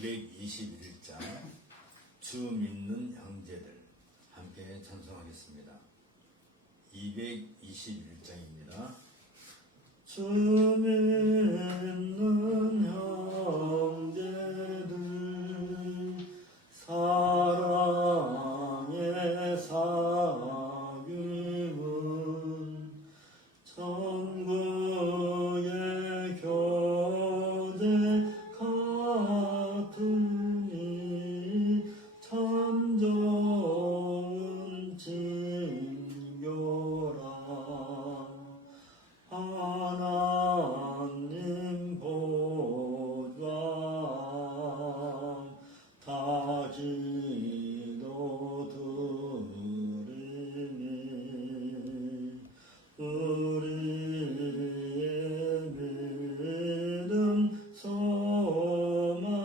221장 주 믿는 형제들 함께 찬송하겠습니다. 221장입니다. 주 믿는 형제들 사랑의 사귐은 천국의 교제 같으니 참 좋은 징교라. 하나님 보좌 다 기도 드리니 우리의 믿음 소망이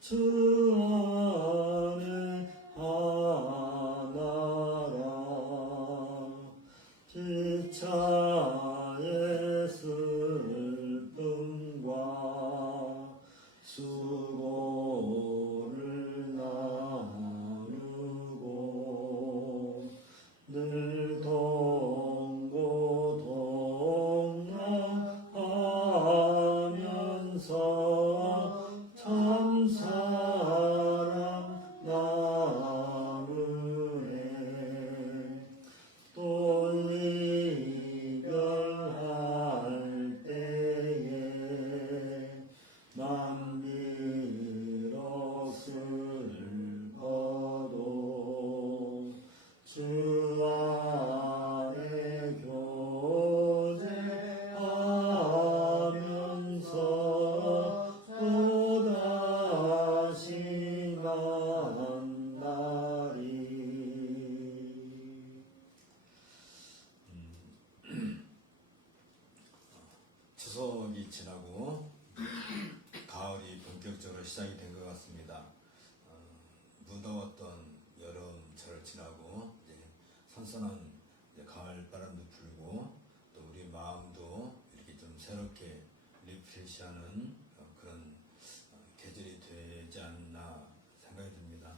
주 안에 하나라. 지차의 슬픔과 수고를 나누고 늘 동고동락하면서 참 사랑 나누네. 또 이별할 때에 난 비록 슬퍼도 주 안에 교제하면서 또다시 만나리. 추석이 지나고 가을이 본격적으로 시작이 된 것 같습니다. 무더웠던 여름철을 지나고 이제 선선한 이제 가을 바람도 불고 또 우리 마음도 이렇게 좀 새롭게 리프레시하는 그런 계절이 되지 않나 생각이 듭니다.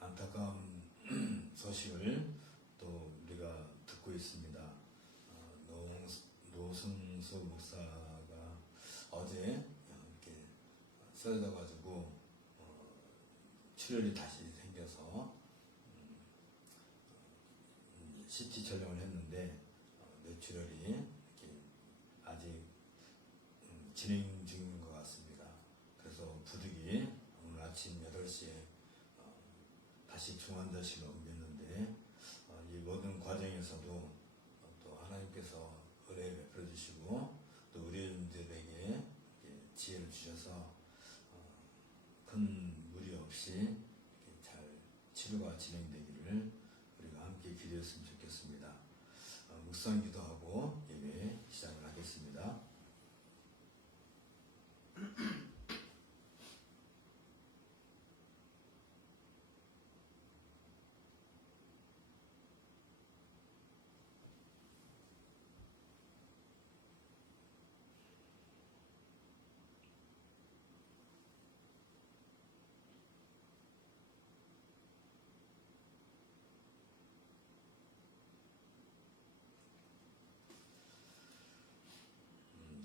안타까운 소식을 또 우리가 듣고 있습니다. 노승수 목사가 어제 이렇게 쓰러져가지고 출혈이 다시 생겨서 CT 촬영을 했는데 뇌출혈이 이렇게 아직 진행 중인 것 같습니다. 그래서 부득이 오늘 아침 8시에 다시 중환자실로 옮겼는데 이 모든 과정에서도 또 하나님께서 은혜 베풀어 주시고 또 의료진들에게 지혜를 주셔서 큰 무리 없이 잘 치료가 진행되기를 우리가 함께 기도했으면 좋겠습니다. 묵상 기도하고 예배 시작을 하겠습니다.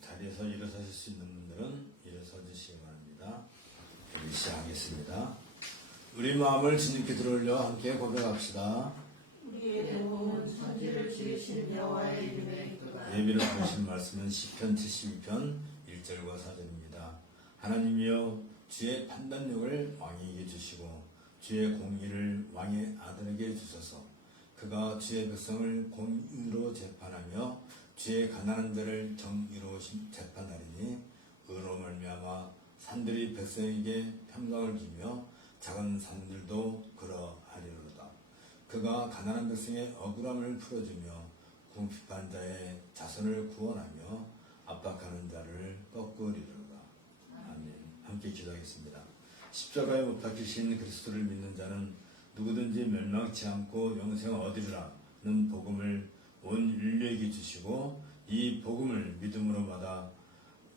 자리에서 일어서실 수 있는 분들은 일어서 주시기 바랍니다. 예배 시작하겠습니다. 우리 마음을 주님께 들어올려 함께 고백합시다. 우리의 도움은 천지를 지으신 여호와의 이름에 있도다. 예비로 보신 말씀은 시편 72편 1절과 4절입니다. 하나님이여 주의 판단력을 왕에게 주시고 주의 공의를 왕의 아들에게 주소서. 그가 주의 백성을 공의로 재판하며 주의 가난한 자를 정의로 재판하리니 의로 말미암아 산들이 백성에게 평강을 주며 작은 산들도 그러하리로다. 그가 가난한 백성의 억울함을 풀어주며 궁핍한 자의 자손을 구원하며 압박하는 자를 꺾으리로다. 아멘. 함께 기도하겠습니다. 십자가에 못 박히신 그리스도를 믿는 자는 누구든지 멸망치 않고 영생을 얻으리라는 복음을 온 인류에게 주시고 이 복음을 믿음으로 받아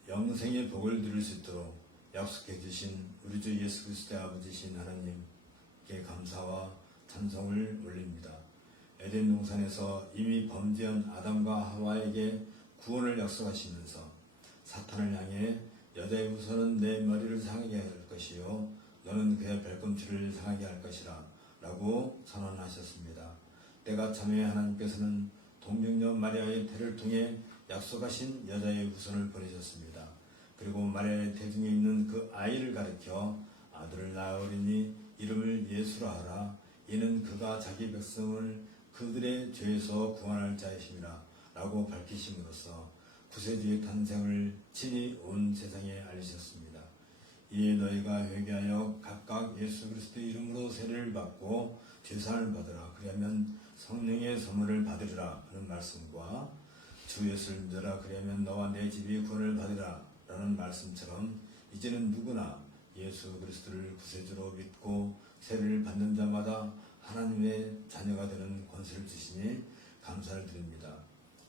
영생의 복을 누릴 수 있도록 약속해 주신 우리 주 예수 그리스도의 아버지신 하나님께 감사와 찬송을 올립니다. 에덴 동산에서 이미 범죄한 아담과 하와에게 구원을 약속하시면서 사탄을 향해 여자의 후손은 내 머리를 상하게 할 것이요 너는 그의 발꿈치를 상하게 할 것이라 라고 선언하셨습니다. 때가 참에 하나님께서는 동정녀 마리아의 태를 통해 약속하신 여자의 후손을 보내셨습니다. 그리고 마리아의 태중에 있는 그 아이를 가리켜 아들을 낳으리니 이름을 예수라 하라. 이는 그가 자기 백성을 그들의 죄에서 구원할 자이심이라 라고 밝히심으로써 구세주의 탄생을 친히 온 세상에 알리셨습니다. 이에 너희가 회개하여 각각 예수 그리스도의 이름으로 세례를 받고 죄사함을 받으라. 그리하면 성령의 선물을 받으리라 하는 말씀과 주 예수를 믿으라. 그리하면 너와 내 집이 구원을 받으리라 라는 말씀처럼 이제는 누구나 예수 그리스도를 구세주로 믿고 세례를 받는 자마다 하나님의 자녀가 되는 권세를 주시니 감사를 드립니다.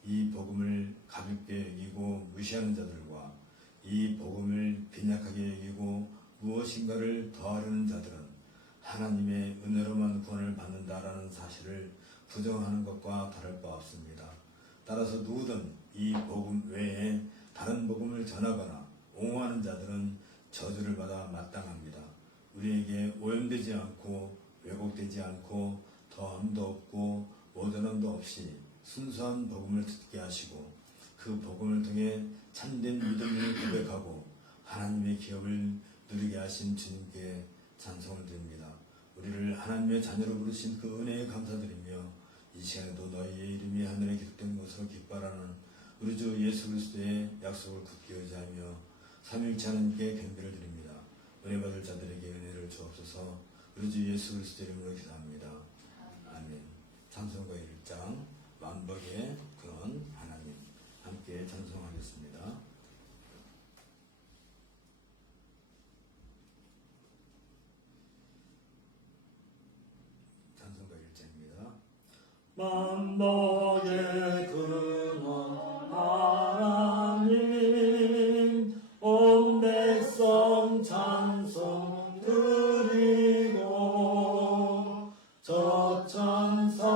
이 복음을 가볍게 여기고 무시하는 자들과 이 복음을 빈약하게 여기고 무엇인가를 더하려는 자들은 하나님의 은혜로만 구원을 받는다라는 사실을 부정하는 것과 다를 바 없습니다. 따라서 누구든 이 복음 외에 다른 복음을 전하거나 옹호하는 자들은 저주를 받아 마땅합니다. 우리에게 오염되지 않고 왜곡되지 않고 더함도 없고 모자람도 없이 순수한 복음을 듣게 하시고 그 복음을 통해 참된 믿음을 고백하고 하나님의 기업을 누리게 하신 주님께 찬송을 드립니다. 우리를 하나님의 자녀로 부르신 그 은혜에 감사드리며 이 시간에도 너희의 이름이 하늘에 기록된 것으로 기뻐하는 우리 주 예수 그리스도의 약속을 굳게 의지하며 삼일체 하나님께 경배를 드립니다. 은혜 받을 자들에게 은혜를 주옵소서. 우리 주 예수 그리스도 이름으로 기도합니다. 아멘. 찬송가 1장 만복의 근원 하나님 함께 찬송하겠습니다. 찬송가 1장입니다. 만복의 근원 하나님 온 백성 찬송 드리고 저천사여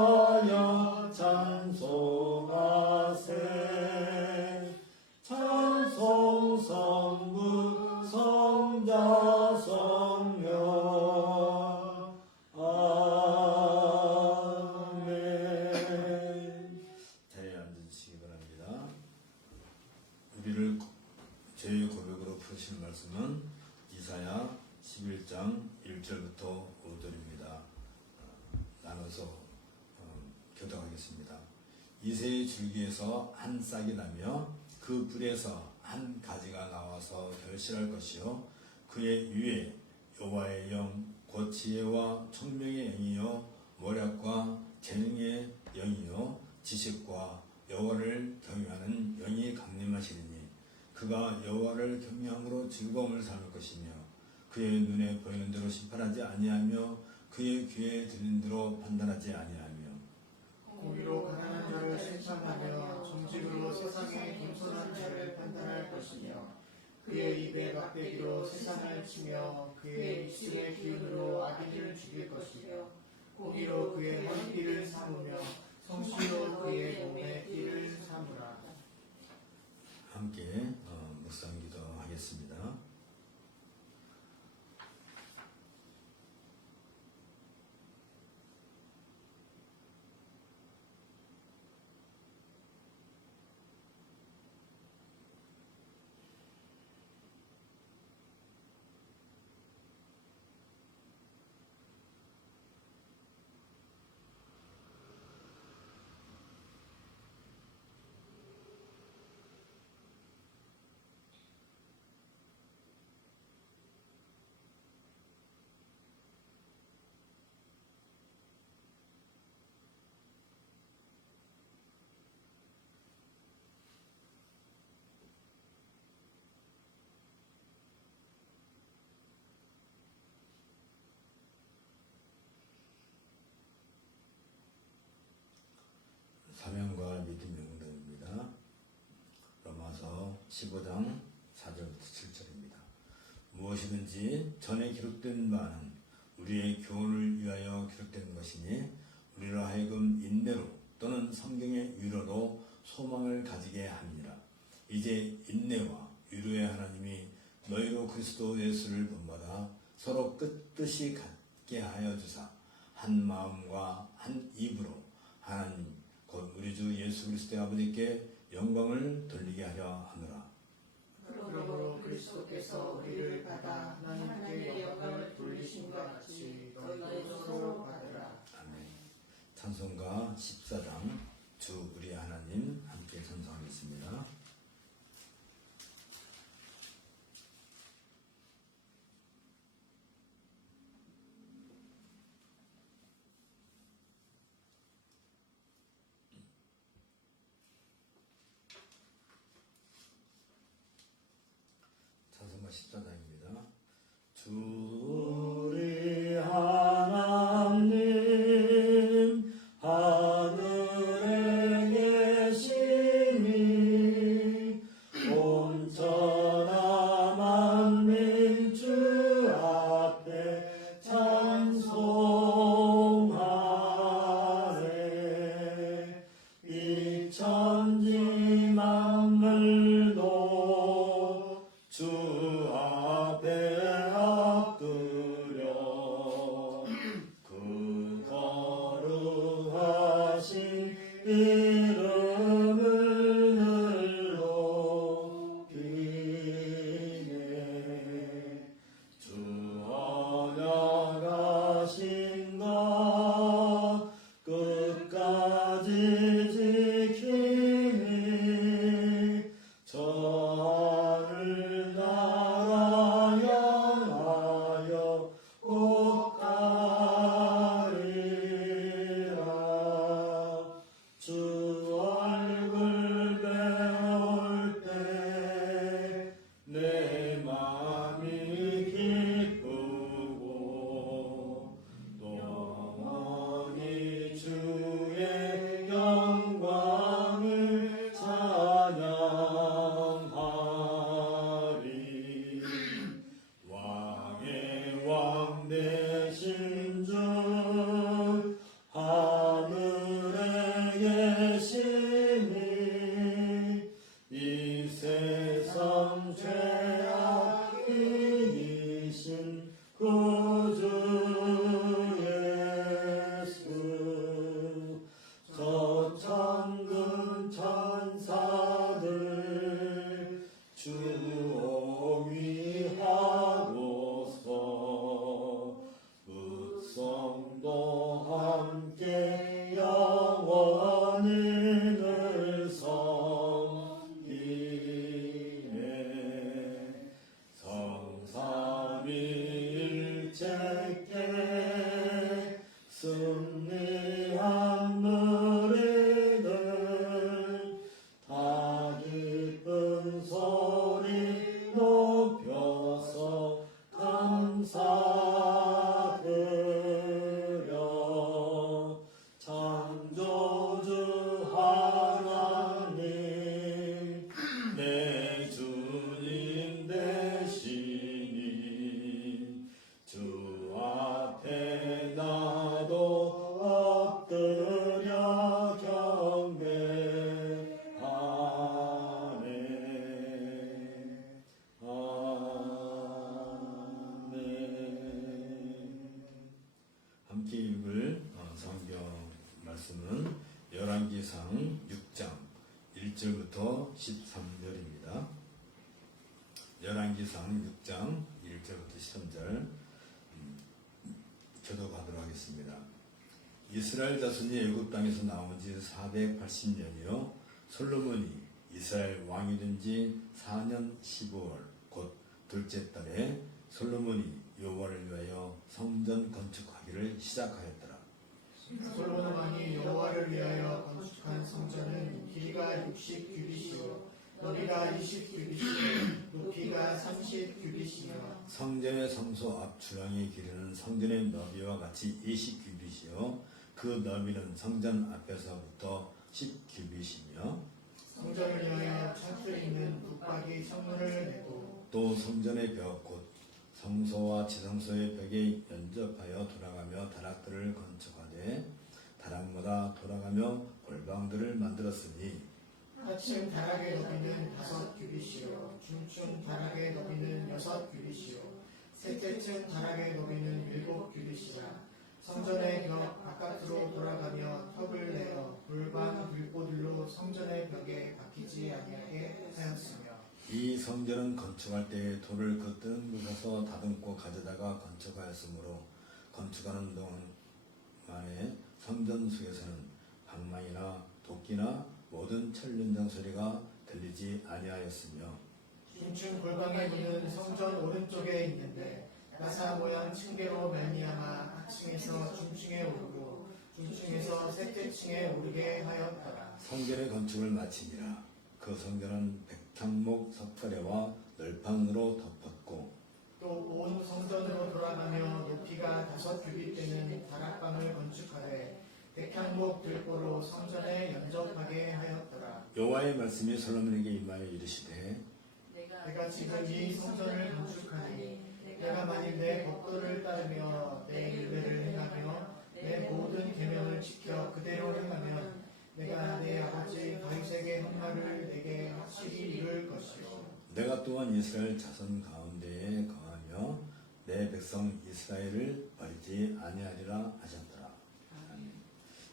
찬송하세 찬송 성부 성자 성령 아멘. 자리에 앉으시기 바랍니다. 우리를 죄의 고백으로 푸시는 말씀은 이사야 11장 1절부터 5절입니다. 나눠서 교독하겠습니다. 이새의 줄기에서 한 싹이 나며 그 뿔에서 한 가지가 나와서 결실할 것이요 그의 위에 여호와의 영 곧 지혜와 총명의 영이요 모략과 재능의 영이요 지식과 여호와를 경외하는 영이 강림하시리니 그가 여호와를 경외함으로 즐거움을 삼을 것이며 그의 눈에 보이는 대로 심판하지 아니하며 그의 귀에 들리는 대로 판단하지 아니하며 공의로 가난한 자를 심판하며 정직으로 세상에 겸손한 자를 판단할 것이며 그의 입에 막대기로 세상을 치며 그의 입술의 기운으로 악인을 죽일 것이며 공의로 그의 머리띠를 삼으며 성실로 그의 몸의 띠를 삼으라. 함께 묵상 기도하겠습니다. 사명과 믿음의 응답입니다. 로마서 15장 4절부터 7절입니다. 무엇이든지 전에 기록된 바는 우리의 교훈을 위하여 기록된 것이니 우리로 하여금 인내로 또는 성경의 위로로 소망을 가지게 함이니라. 이제 인내와 위로의 하나님이 너희로 그리스도 예수를 본받아 서로 뜻이 같게 하여 주사 한 마음과 한 입으로 하나님 곧 우리 주 예수 그리스도의 아버지께 영광을 돌리게 하려 하노라. 그러므로 그리스도께서 우리를 받아 하나님께 영광을 돌리심과 같이 너희도 서로 받으라. 아멘. 찬송가 14장 주 우리 하나님 함께 선성하겠습니다. 찬송가 14장입니다. 주 우리 하나님 하늘에 계시니 온천하 만민 주 앞에 찬송하네. 이 천지 만물도 주 앞에 엎드려 그 거룩하신 이름을 늘 높이네. 주 언약하신 것 끝까지 지키니 저 하늘 나라 향하여 꼭 가리라. 주 얼굴 배울 때 내 맘이 기쁘고 영원히 주의 영광을 찬양하리. 왕의 왕 되신 주 하늘에 계시니 이 세상 죄악 이기신 구주 예수. 저 천군 천사들 주 옹위하고서 묻성도 함께 영원히 늘 섬기네. 성삼위일체께 승리한 무리들 다 기쁜 소리 높여서 감사드려. 창조주 하나님 내 주님 되시니 주 앞에 나도 엎드려 경배하네. 아멘. 함께 읽을 성경 말씀은 열왕기상 6장 1절부터 13절입니다. 열왕기상 6장 1절부터 13절 교독하도록 하겠습니다. 이스라엘 자손이 애굽 땅에서 나온 지 480년이요 솔로몬이 이스라엘 왕이 된 지 4년 15월 곧 둘째 달에 솔로몬이 여호와를 위하여 성전 건축하기를 시작하였더라. 솔로몬 왕이 여호와를 위하여 건축한 성전은 길이가 60규빗이요 너비가 20규빗이요 높이가 30규빗이며 성전의 성소 앞 주랑의 길이는 성전의 너비와 같이 20규빗이요 그 너비는 성전 앞에서부터 10규빗이며 성전을 위하여 창틀에 있는 북박이 창문을 내고 또 성전의 벽 곧 성소와 지성소의 벽에 연접하여 돌아가며 다락들을 건축하되 다락마다 돌아가며 골방들을 만들었으니 하층 다락의 너비는 5규빗이요 중층 다락의 너비는 6규빗이요 셋째층 다락의 너비는 7규빗이라 성전의 벽 바깥으로 돌아가며 턱을 내어 골방 들보들로 성전의 벽에 박히지 아니하게 하였으며 이 성전은 건축할 때 돌을 그 뜨는 곳에서 다듬고 가져다가 건축하였으므로 건축하는 동안에 성전 속에서는 방망이나 도끼나 모든 철연장 소리가 들리지 아니하였으며 중층 골방의 문은 성전 오른쪽에 있는데 나사 모양 층계로 말미암아 하층에서 중층에 오르고 중층에서 셋째 층에 오르게 하였더라. 성전의 건축을 마치니라. 그 성전은 백향목 석가래와 널판으로 덮었고 또 온 성전으로 돌아가며 높이가 5규빗 되는 다락방을 건축하되 백향목 들보로 성전에 연접하게 하였더라. 여호와의 말씀이 솔로몬에게 임하여 이르시되 내가 지금 이 성전을 건축하니 내가 만일 내 법도를 따르며 내 율례를 행하며 내 모든 계명을 지켜 그대로 행하면 내가 내 아버지 다윗에게 한 말을 내게 확실히 이룰 것이요 내가 또한 이스라엘 자손 가운데에 거하며 내 백성 이스라엘을 버리지 아니하리라 하셨더라.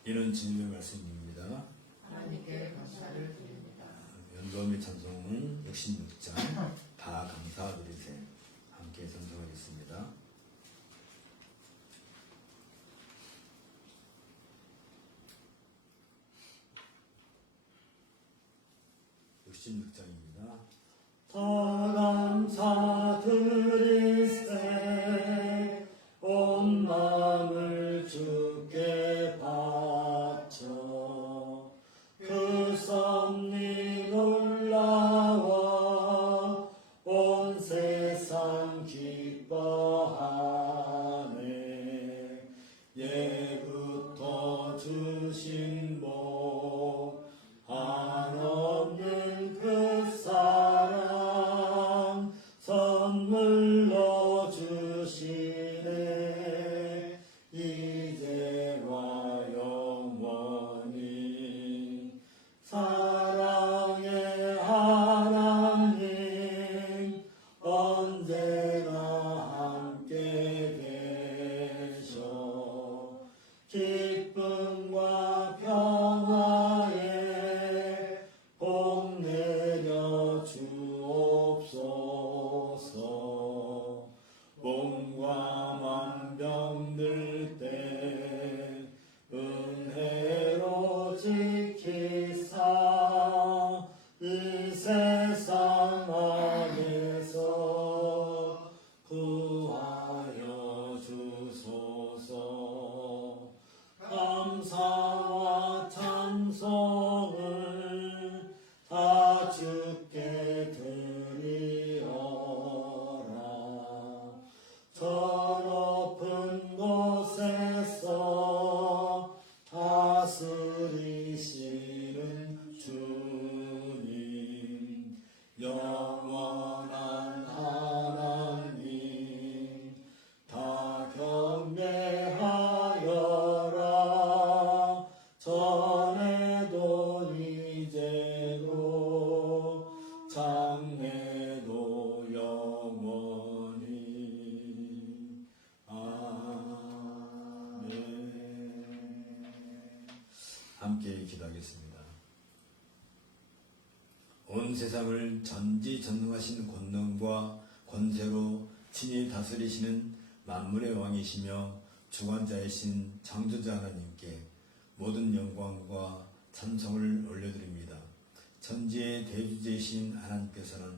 이는 주님의 말씀입니다. 하나님께 감사를 드립니다. 연도의 찬송은 66장 다 감사드리세 함께 찬송하겠습니다. 다 감사드리세 온 마음을 주께 바쳐 그 섭리 놀라워 온 세상 기뻐하네 예부터 주신 복 한없는 그 사랑 선물로 주시네 이제와 영원히 사랑의 하나님 언제나 함께 계셔 기쁨과 평화에 복 내려 주옵소서 몸과 맘 병들 때 은혜로 지키사 이 세상 안에서 구하여 주소서 감사와 찬송을 다 주께 드리어라 저 높은 곳에서 다스리시는 주님 영원한 하나님 다 경배하여라 전에도 이제도 장래도 영원히 아멘. 함께 기도하겠습니다. 온 세상을 전지전능하신 권능과 권세로 친히 다스리시는 만물의 왕이시며 주관자이신 창조자 하나님께 모든 영광과 찬송을 올려드립니다. 천지의 대주제이신 하나님께서는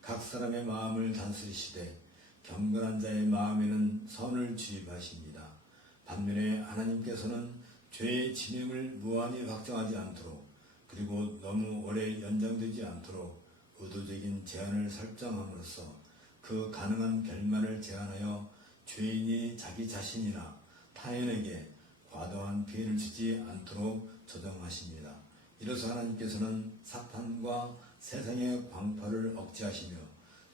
각 사람의 마음을 다스리시되 경건한 자의 마음에는 선을 주입하십니다. 반면에 하나님께서는 죄의 진행을 무한히 확정하지 않도록 그리고 너무 오래 연장되지 않도록 의도적인 제한을 설정함으로써 그 가능한 결말을 제한하여 죄인이 자기 자신이나 타인에게 과도한 피해를 주지 않도록 조정하십니다. 이로써 하나님께서는 사탄과 세상의 광파를 억제하시며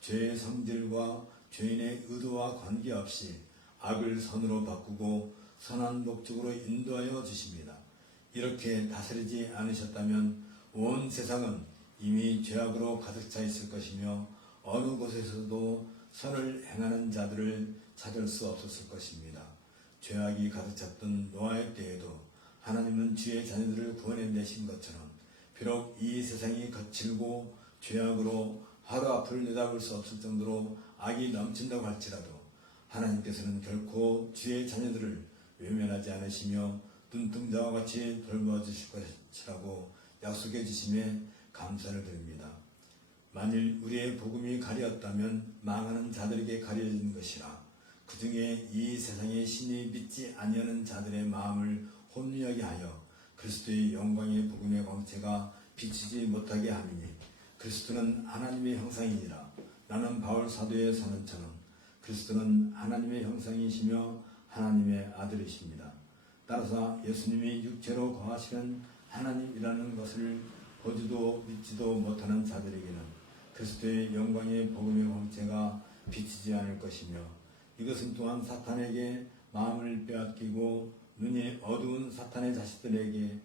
죄의 성질과 죄인의 의도와 관계없이 악을 선으로 바꾸고 선한 목적으로 인도하여 주십니다. 이렇게 다스리지 않으셨다면 온 세상은 이미 죄악으로 가득 차 있을 것이며 어느 곳에서도 선을 행하는 자들을 찾을 수 없었을 것입니다. 죄악이 가득 찼던 노아의 때에도 하나님은 주의 자녀들을 구원해내신 것처럼 비록 이 세상이 거칠고 죄악으로 하루 앞을 내다볼 수 없을 정도로 악이 넘친다고 할지라도 하나님께서는 결코 주의 자녀들을 외면하지 않으시며 눈동자와 같이 돌보아주실 것이라고 약속해 주심에 감사를 드립니다. 만일 우리의 복음이 가려졌다면 망하는 자들에게 가려진 것이라 그 중에 이 세상의 신이 믿지 아니하는 자들의 마음을 혼미하게 하여 그리스도의 영광의 복음의 광채가 비치지 못하게 함이니 그리스도는 하나님의 형상이니라. 나는 바울 사도의 선언처럼 그리스도는 하나님의 형상이시며 하나님의 아들이십니다. 따라서 예수님이 육체로 거하시는 하나님이라는 것을 보지도 믿지도 못하는 자들에게는 그리스도의 영광의 복음의 광채가 비치지 않을 것이며 이것은 또한 사탄에게 마음을 빼앗기고 눈이 어두운 사탄의 자식들에게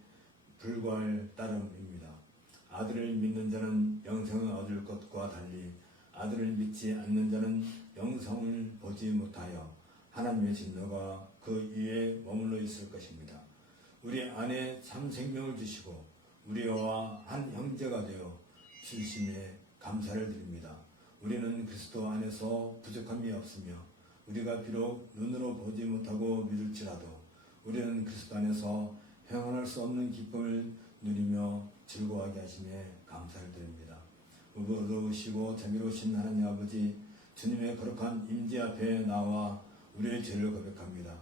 불과할 따름입니다. 아들을 믿는 자는 영생을 얻을 것과 달리 아들을 믿지 않는 자는 영생을 보지 못하여 하나님의 진노가 그 위에 머물러 있을 것입니다. 우리 안에 참 생명을 주시고 우리와 한 형제가 되어 주심에 감사를 드립니다. 우리는 그리스도 안에서 부족함이 없으며 우리가 비록 눈으로 보지 못하고 믿을지라도 우리는 그리스도 안에서 형언할 수 없는 기쁨을 누리며 즐거워하게 하심에 감사를 드립니다. 의로우시고 자비로우신 하나님 아버지, 주님의 거룩한 임재 앞에 나와 우리의 죄를 고백합니다.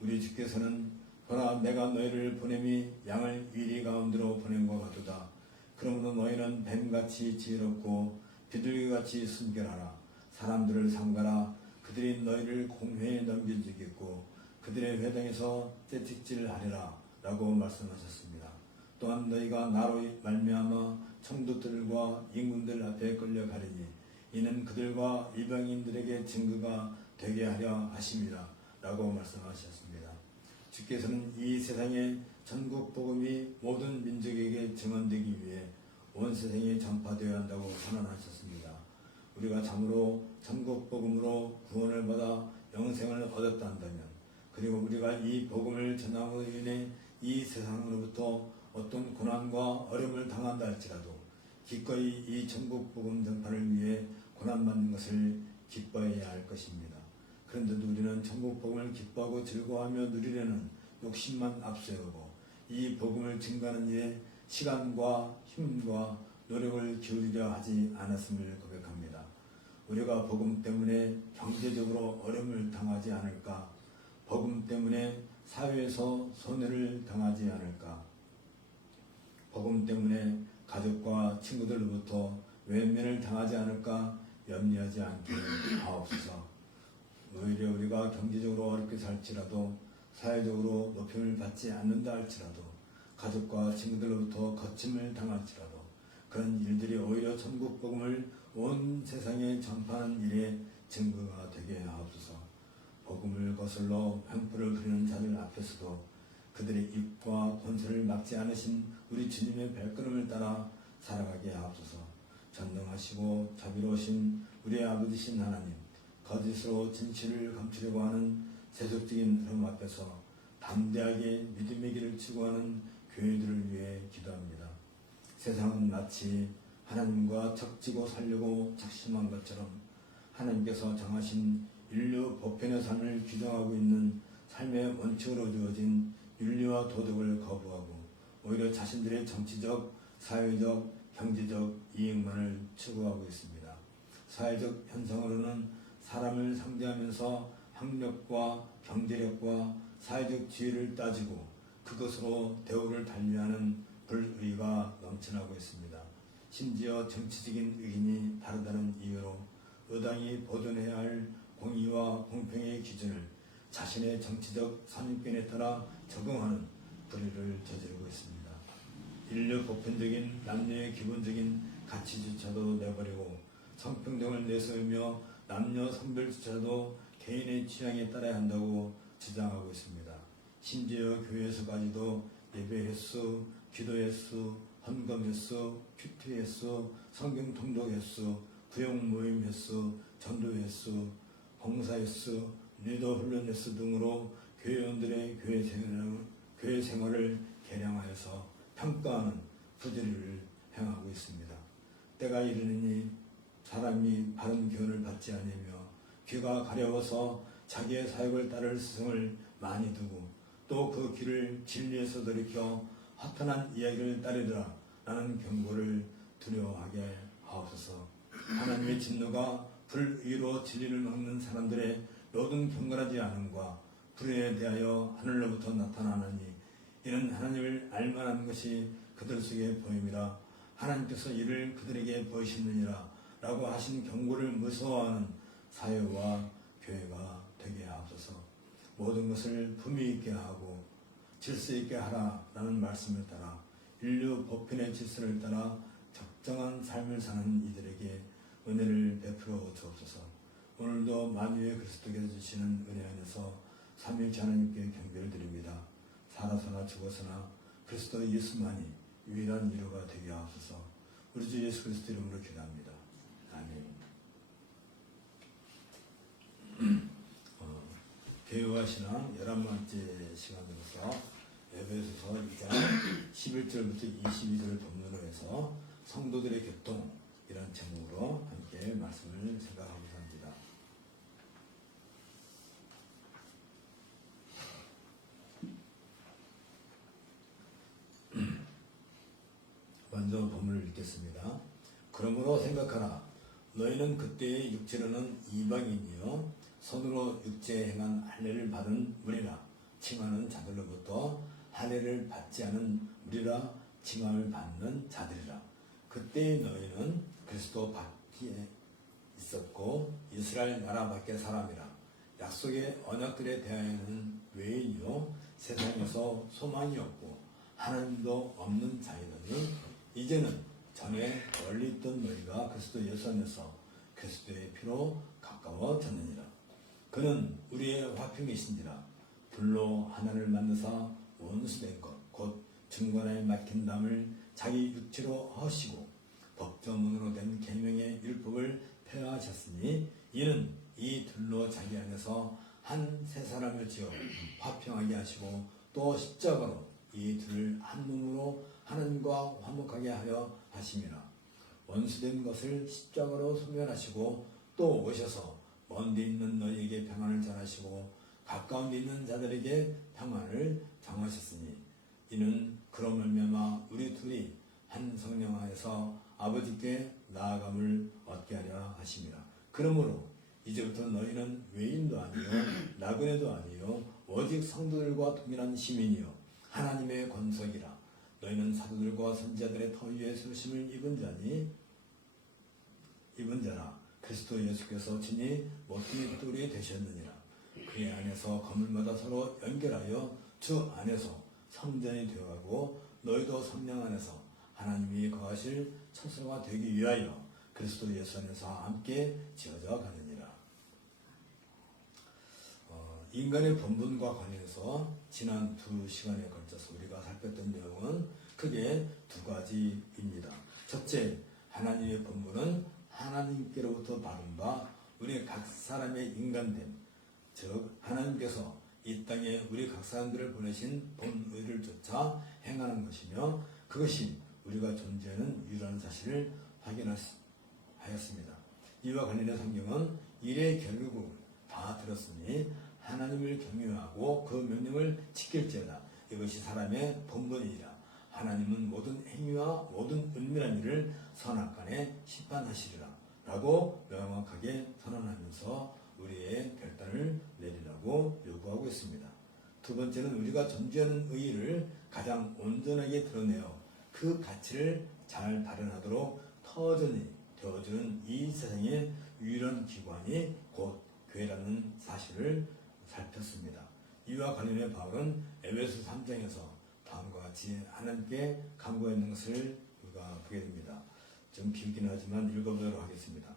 우리 주께서는 보라 내가 너희를 보냄이 양을 위리 가운데로 보낸 것 같도다. 그러므로 너희는 뱀같이 지혜롭고 비둘기같이 순결하라. 사람들을 상가라. 그들이 너희를 공회에 넘겨주겠고 그들의 회당에서 채찍질하리라 라고 말씀하셨습니다. 또한 너희가 나로 말미암아 청도들과 임금들 앞에 끌려가리니 이는 그들과 이방인들에게 증거가 되게 하려 하심이라 라고 말씀하셨습니다. 주께서는 이 세상의 전국 복음이 모든 민족에게 증언되기 위해 온 세상에 전파되어야 한다고 선언하셨습니다. 우리가 참으로 전국 복음으로 구원을 받아 영생을 얻었다 한다면 그리고 우리가 이 복음을 전함으로 인해 이 세상으로부터 어떤 고난과 어려움을 당한다 할지라도 기꺼이 이 전국 복음 전파를 위해 고난받는 것을 기뻐해야 할 것입니다. 그런데도 우리는 전국 복음을 기뻐하고 즐거워하며 누리려는 욕심만 앞세우고 이 복음을 증거하는 일에 시간과 힘과 노력을 기울이려 하지 않았음을 고백합니다. 우리가 복음 때문에 경제적으로 어려움을 당하지 않을까? 복음 때문에 사회에서 손해를 당하지 않을까? 복음 때문에 가족과 친구들로부터 외면을 당하지 않을까 염려하지 않게 하옵소서. 오히려 우리가 경제적으로 어렵게 살지라도 사회적으로 높임을 받지 않는다 할지라도 가족과 친구들로부터 거침을 당할지라도 그런 일들이 오히려 전국 복음을 온 세상에 전파하는 일에 증거가 되게 하옵소서. 복음을 거슬러 횡포를 부리는 자들 앞에서도 그들의 입과 권세를 막지 않으신 우리 주님의 발걸음을 따라 살아가게 하옵소서. 전능하시고 자비로우신 우리의 아버지신 하나님, 거짓으로 진실을 감추려고 하는 세속적인 흐름 앞에서 담대하게 믿음의 길을 추구하는 교회들을 위해 기도합니다. 세상은 마치 하나님과 척지고 살려고 작심한 것처럼 하나님께서 정하신 인류 보편의 삶을 규정하고 있는 삶의 원칙으로 주어진 윤리와 도덕을 거부하고 오히려 자신들의 정치적, 사회적, 경제적 이익만을 추구하고 있습니다. 사회적 현상으로는 사람을 상대하면서 학력과 경제력과 사회적 지위를 따지고 그것으로 대우를 달리하는 불의가 넘쳐나고 있습니다. 심지어 정치적인 의견이 다르다는 이유로 의당이 보존해야 할 공의와 공평의 기준을 자신의 정치적 선입견에 따라 적용하는 불의를 저지르고 있습니다. 인류 보편적인 남녀의 기본적인 가치조차도 내버리고 성평등을 내세우며 남녀 성별조차도 개인의 취향에 따라야 한다고 주장하고 있습니다. 심지어 교회에서까지도 예배 횟수, 기도 횟수, 헌금 횟수, 큐티 횟수, 성경 통독 횟수, 부용 모임 횟수, 전도 횟수, 봉사 횟수, 리더 훈련 횟수 등으로 교회원들의 교회 생활을 개량하여서 평가하는 부조리를 행하고 있습니다. 때가 이르니 사람이 바른 교훈을 받지 않으며 귀가 가려워서 자기의 사역을 따를 스승을 많이 두고 또 그 길을 진리에서 돌이켜 허탄한 이야기를 따르더라 라는 경고를 두려워하게 하옵소서. 하나님의 진노가 불의로 진리를 막는 사람들의 모든 경건하지 않음과 불의에 대하여 하늘로부터 나타나느니 이는 하나님을 알만한 것이 그들 속에 보임이라. 하나님께서 이를 그들에게 보이시느니라 라고 하신 경고를 무서워하는 사회와 교회가 되게 하옵소서. 모든 것을 품위 있게 하고 질서 있게 하라라는 말씀을 따라 인류 보편의 질서를 따라 적정한 삶을 사는 이들에게 은혜를 베풀어 주옵소서. 오늘도 만유의 그리스도께서 주시는 은혜 안에서 삼위일체 하나님께 경배를 드립니다. 살아서나 죽어서나 그리스도 예수만이 유일한 위로가 되게 하옵소서. 우리 주 예수 그리스도 이름으로 기도합니다. 아멘. 개요와 신앙 11번째 시간으로서 에베소서 2장 11절부터 22절 본문으로 해서 성도들의 교통이라는 제목으로 함께 말씀을 생각하고자 합니다. 먼저 본문을 읽겠습니다. 그러므로 생각하라. 너희는 그때의 육체로는 이방인이요 손으로 육체에 행한 할례를 받은 무리라. 칭하는 자들로부터 할례를 받지 않은 무리라. 칭함을 받는 자들이라. 그때의 너희는 그리스도 밖에 있었고 이스라엘 나라 밖의 사람이라. 약속의 언약들에 대하여는 외인이요 세상에서 소망이 없고 하나님도 없는 자이더니 이제는 전에 멀리 있던 너희가 그리스도 예수 안에서 그리스도의 피로 가까워졌느니라. 그는 우리의 화평이신지라. 불로 하나를 만드사 원수된 것 곧 중간에 막힌 담을 자기 육체로 하시고 법조문으로 된 계명의 율법을 폐하하셨으니 이는 이 둘로 자기 안에서 한 새 사람을 지어 화평하게 하시고 또 십자가로 이 둘을 한 몸으로 하나님과 화목하게 하여 하심이라. 원수된 것을 십자가로 소멸하시고 또 오셔서 먼 데 있는 너희에게 평안을 전하시고 가까운 데 있는 자들에게 평안을 정하셨으니 이는 그로 말미암아 우리 둘이 한 성령 안에서 아버지께 나아감을 얻게 하려 하심이라. 그러므로 이제부터 너희는 외인도 아니요 나그네도 아니요 오직 성도들과 동일한 시민이요 하나님의 권속이라. 너희는 사도들과 선지자들의 터 위에 세우심을 입은 자라. 그리스도 예수께서 친히 모퉁이 돌이 되셨느니라. 그의 안에서 건물마다 서로 연결하여 주 안에서 성전이 되어가고 너희도 성령 안에서 하나님이 거하실 처소가 되기 위하여 그리스도 예수 안에서 함께 지어져 가느니라. 인간의 본분과 관련해서 지난 2시간에 걸쳐서 우리가 살폈던 내용은 크게 두 가지입니다. 첫째, 하나님의 본분은 하나님께로부터 받은 바 우리 각 사람의 인간됨, 즉 하나님께서 이 땅에 우리 각 사람들을 보내신 본의를 쫓아 행하는 것이며 그것이 우리가 존재하는 유일한 사실을 확인하였습니다. 이와 관련해 성경은 일의 결국을 다 들었으니 하나님을 경외하고 그 명령을 지킬지어다. 이것이 사람의 본분이라. 하나님은 모든 행위와 모든 은밀한 일을 선악간에 심판하시리라 라고 명확하게 선언하면서 우리의 결단을 내리라고 요구하고 있습니다. 두 번째는 우리가 존재하는 의의를 가장 온전하게 드러내어 그 가치를 잘 발현하도록 터전이 되어주는 이 세상의 유일한 기관이 곧 교회라는 사실을 살폈습니다. 이와 관련해 바울은 에베소 3장에서 다음과 같이 하나님께 간구했는 것을 우리가 보게 됩니다. 좀 길긴 하지만 읽어보도록 하겠습니다.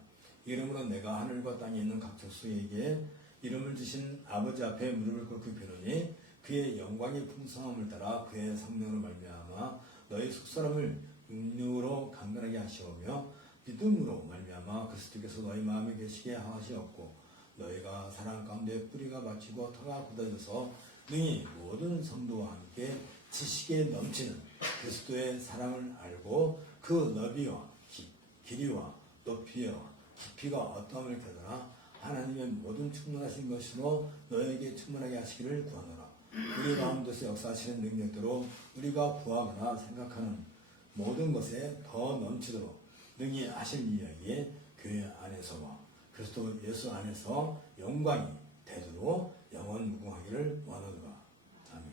이름으로 내가 하늘과 땅에 있는 각 족속에게 이름을 주신 아버지 앞에 무릎을 꿇고 비노니 그의 영광의 풍성함을 따라 그의 성령으로 말미암아 너희 속사람을 육류로 강건하게 하시오며 믿음으로 말미암아 그리스도께서 너희 마음에 계시게 하시었고 너희가 사랑 가운데 뿌리가 맞추고 터가 굳어져서 능히 모든 성도와 함께 지식에 넘치는 그리스도의 사랑을 알고 그 너비와 길이와 높이와 깊이가 어떠함을 깨달아 하나님의 모든 충만하신 것으로 너에게 충만하게 하시기를 구하노라. 우리 가운데서 역사하시는 능력대로 우리가 구하거나 생각하는 모든 것에 더 넘치도록 능히 하실 이야기에 교회 안에서와 그리스도 예수 안에서 영광이 되도록 영원 무궁하기를 원하노라. 아멘.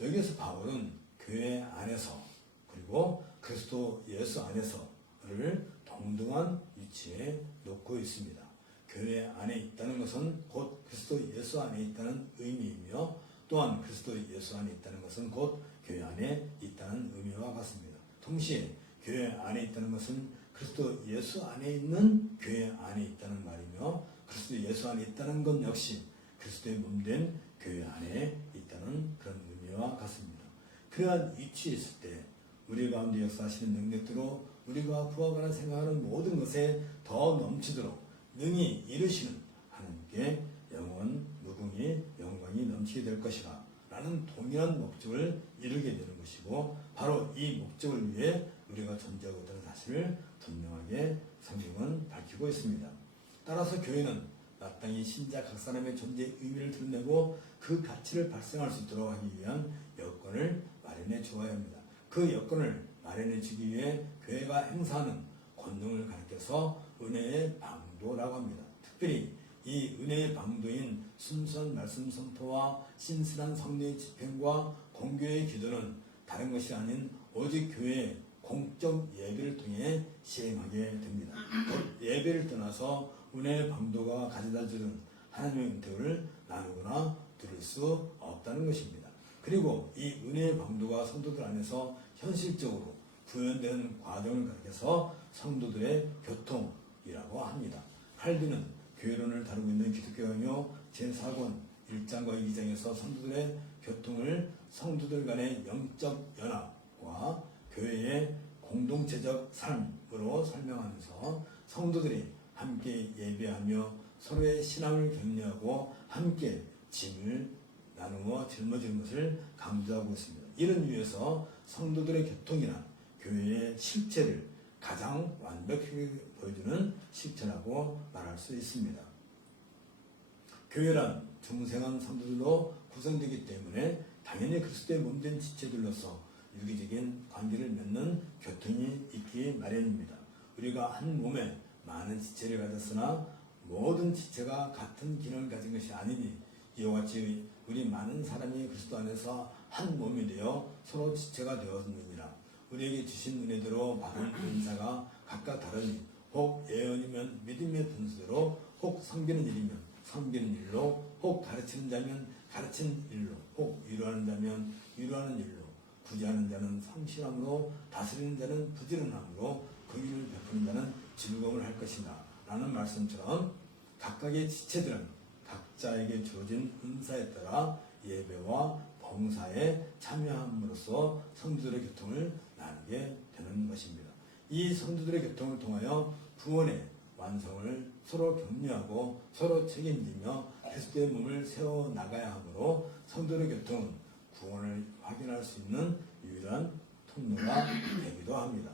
여기에서 바울은 교회 안에서 그리고 그리스도 예수 안에서를 동등한 위치에 놓고 있습니다. 교회 안에 있다는 것은 곧 그리스도 예수 안에 있다는 의미이며 또한 그리스도 예수 안에 있다는 것은 곧 교회 안에 있다는 의미와 같습니다. 동시에 교회 안에 있다는 것은 그리스도 예수 안에 있는 교회 안에 있다는 말이며 그리스도 예수 안에 있다는 것 역시 그리스도의 몸된 교회 안에 있다는 그런 의미와 같습니다. 그러한 위치에 있을 때 우리 가운데 역사하시는 능력대로 우리가 구하거나 생각하는 모든 것에 더 넘치도록 능히 이루시는 하나님께 영원 무궁히 영광이 넘치게 될 것이라 라는 동일한 목적을 이루게 되는 것이고 바로 이 목적을 위해 우리가 존재하고 있다는 사실을 분명하게 성경은 밝히고 있습니다. 따라서 교회는 마땅히 신자 각 사람의 존재의 의미를 드러내고 그 가치를 발생할 수 있도록 하기 위한 여건을 마련해 주어야 합니다. 그 여건을 마련해 주기 위해 교회가 행사하는 권능을 가리켜서 은혜의 방도라고 합니다. 특별히 이 은혜의 방도인 순수한 말씀 선포와 신실한 성령의 집행과 공교의 기도는 다른 것이 아닌 오직 교회의 공적 예배를 통해 시행하게 됩니다. 예배를 떠나서 은혜의 방도가 가져다주는 하나님의 은혜를 나누거나 들을 수 없다는 것입니다. 그리고 이 은혜의 방도가 성도들 안에서 현실적으로 구현되는 과정을 가리켜서 성도들의 교통이라고 합니다. 칼빈은 교회론을 다루고 있는 기독교이며 제4권 1장과 2장에서 성도들의 교통을 성도들 간의 영적 연합과 교회의 공동체적 삶으로 설명하면서 성도들이 함께 예배하며 서로의 신앙을 격려하고 함께 짐을 나누어 짊어지는 것을 강조하고 있습니다. 이런 이유에서 성도들의 교통이나 교회의 실체를 가장 완벽하게 보여주는 실체라고 말할 수 있습니다. 교회란 중생한 성도들로 구성되기 때문에 당연히 그리스도의 몸된 지체들로서 유기적인 관계를 맺는 교통이 있기 마련입니다. 우리가 한 몸에 많은 지체를 가졌으나 모든 지체가 같은 기능을 가진 것이 아니니 이와 같이 우리 많은 사람이 그리스도 안에서 한 몸이 되어 서로 지체가 되었느니라. 우리에게 주신 은혜대로 받은 은사가 각각 다르니 혹 예언이면 믿음의 분수대로 혹 섬기는 일이면 섬기는 일로 혹 가르치는 자면 가르치는 일로 혹 위로하는 자면 위로하는 일로 구제하는 자는 성실함으로 다스리는 자는 부지런함으로 긍휼을 베푸는 자는 즐거움을 할 것이다 라는 말씀처럼 각각의 지체들은 각자에게 주어진 은사에 따라 예배와 봉사에 참여함으로써 성도들의 교통을 나누게 되는 것입니다. 이 성도들의 교통을 통하여 구원의 완성을 서로 격려하고 서로 책임지며 그리스도의 몸을 세워 나가야 하므로 성도들의 교통은 구원을 확인할 수 있는 유일한 통로가 되기도 합니다.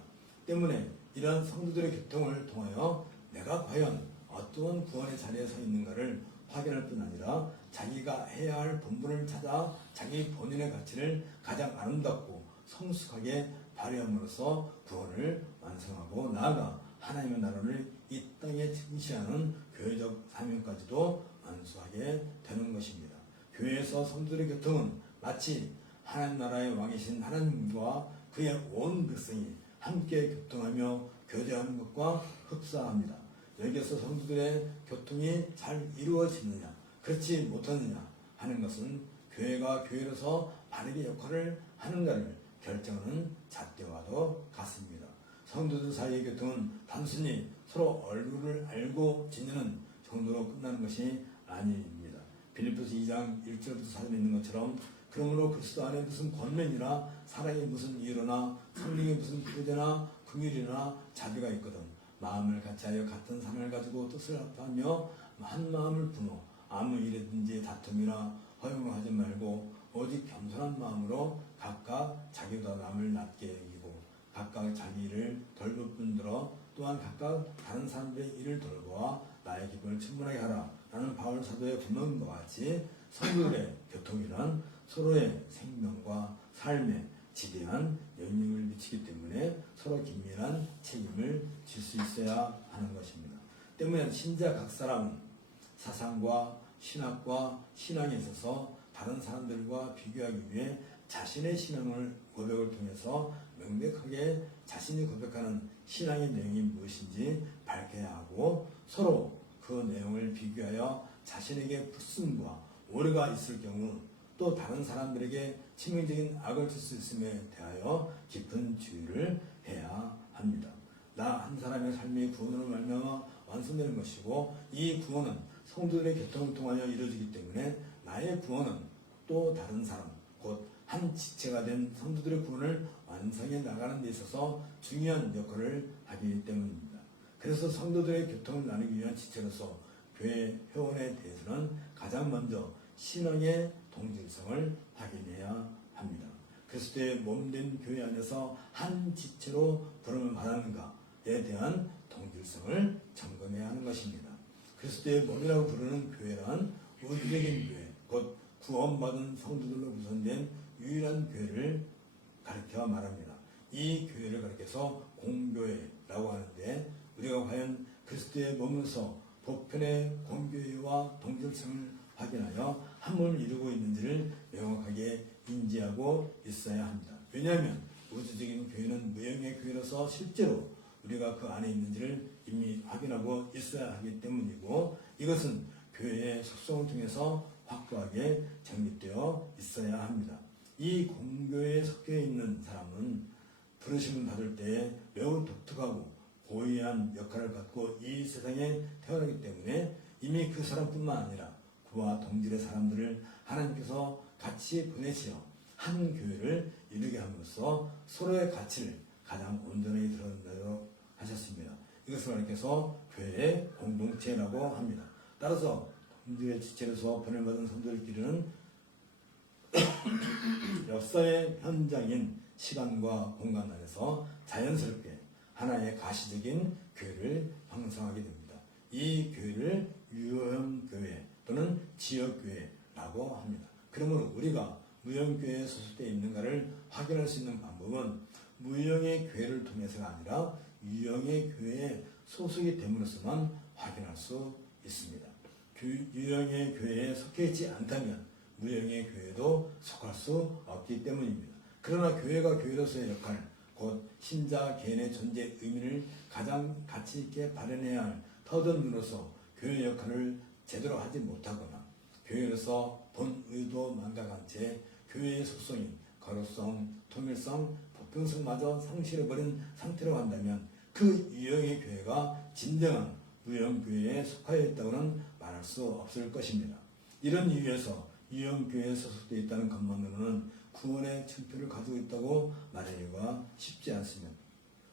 때문에 이러한 성도들의 교통을 통하여 내가 과연 어떠한 구원의 자리에 서 있는가를 확인할 뿐 아니라 자기가 해야 할 본분을 찾아 자기 본인의 가치를 가장 아름답고 성숙하게 발휘함으로써 구원을 완성하고 나아가 하나님의 나라를 이 땅에 증시하는 교회적 사명까지도 완수하게 되는 것입니다. 교회에서 성도들의 교통은 마치 하나님 나라의 왕이신 하나님과 그의 온 백성이 함께 교통하며 교제하는 것과 흡사합니다. 여기에서 성도들의 교통이 잘 이루어지느냐 그렇지 못하느냐 하는 것은 교회가 교회로서 바르게 역할을 하는가를 결정하는 잣대와도 같습니다. 성도들 사이의 교통은 단순히 서로 얼굴을 알고 지내는 정도로 끝나는 것이 아닙니다. 빌립보서 2장 1절부터 4절에 있는 것처럼 그러므로 그리스도 안에 무슨 권면이나 사랑이 무슨 위로나 성령이 무슨 교제나 긍휼이나 자비가 있거든 마음을 같이하여 같은 사랑을 가지고 뜻을 합하며 한 마음을 품어 아무 일이든지 다툼이나 허용을 하지 말고 오직 겸손한 마음으로 각각 자기보다 남을 낮게 여기고 각각 자기 일을 돌볼뿐더러 또한 각각 다른 사람들의 일을 돌보아 나의 기쁨을 충분하게 하라 라는 바울 사도의 권면과 같이 성도들의 교통이란 서로의 생명과 삶에 지대한 영향을 미치기 때문에 서로 긴밀한 책임을 질 수 있어야 하는 것입니다. 때문에 신자 각 사람은 사상과 신학과 신앙에 있어서 다른 사람들과 비교하기 위해 자신의 신앙을 고백을 통해서 명백하게 자신이 고백하는 신앙의 내용이 무엇인지 밝혀야 하고 서로 그 내용을 비교하여 자신에게 불순과 오해가 있을 경우 또 다른 사람들에게 치명적인 악을 줄 수 있음에 대하여 깊은 주의를 해야 합니다. 나 한 사람의 삶이 구원으로 말미암아 완성되는 것이고 이 구원은 성도들의 교통을 통하여 이루어지기 때문에 나의 구원은 또 다른 사람 곧 한 지체가 된 성도들의 구원을 완성해 나가는 데 있어서 중요한 역할을 하기 때문입니다. 그래서 성도들의 교통을 나누기 위한 지체로서 교회 회원에 대해서는 가장 먼저 신앙의 동질성을 확인해야 합니다. 그리스도의 몸된 교회 안에서 한 지체로 부름을 받았는가에 대한 동질성을 점검해야 하는 것입니다. 그리스도의 몸이라고 부르는 교회란 우주적인 교회, 곧 구원받은 성도들로 구성된 유일한 교회를 가르쳐 말합니다. 이 교회를 가르쳐서 공교회라고 하는데 우리가 과연 그리스도의 몸으로서 보편의 공교회와 동질성을 확인하여 한 몸을 이루고 있는지를 명확하게 인지하고 있어야 합니다. 왜냐하면 우주적인 교회는 무형의 교회로서 실제로 우리가 그 안에 있는지를 이미 확인하고 있어야 하기 때문이고 이것은 교회의 속성을 통해서 확고하게 정립되어 있어야 합니다. 이 공교회에 섞여 있는 사람은 부르심을 받을 때 매우 독특하고 고유한 역할을 갖고 이 세상에 태어나기 때문에 이미 그 사람뿐만 아니라 그와 동질의 사람들을 하나님께서 같이 보내시어 한 교회를 이루게 함으로써 서로의 가치를 가장 온전하게 드러낸다고 하셨습니다. 이것을 하나님께서 교회의 공동체라고 합니다. 따라서 동질의 지체로서 보냄받은 성도들끼리는 역사의 현장인 시간과 공간 안에서 자연스럽게 하나의 가시적인 교회를 형성하게 됩니다. 이 교회를 유형 교회 또는 지역 교회라고 합니다. 그러므로 우리가 무형 교회에 소속되어 있는가를 확인할 수 있는 방법은 무형의 교회를 통해서가 아니라 유형의 교회에 소속이 됨으로써만 확인할 수 있습니다. 유형의 교회에 속해 있지 않다면 무형의 교회도 속할 수 없기 때문입니다. 그러나 교회가 교회로서의 역할, 곧 신자 개인의 존재 의미를 가장 가치 있게 발현해야 할 터전으로서 교회 역할을 제대로 하지 못하거나 교회로서 본 의도 망각한 채 교회의 속성인 거룩성, 통일성, 보편성마저 상실해버린 상태로 한다면 그 유형의 교회가 진정한 무형교회에 속하여 있다고는 말할 수 없을 것입니다. 이런 이유에서 유형교회에 소속되어 있다는 것만으로는 구원의 층표를 가지고 있다고 말하기가 쉽지 않습니다.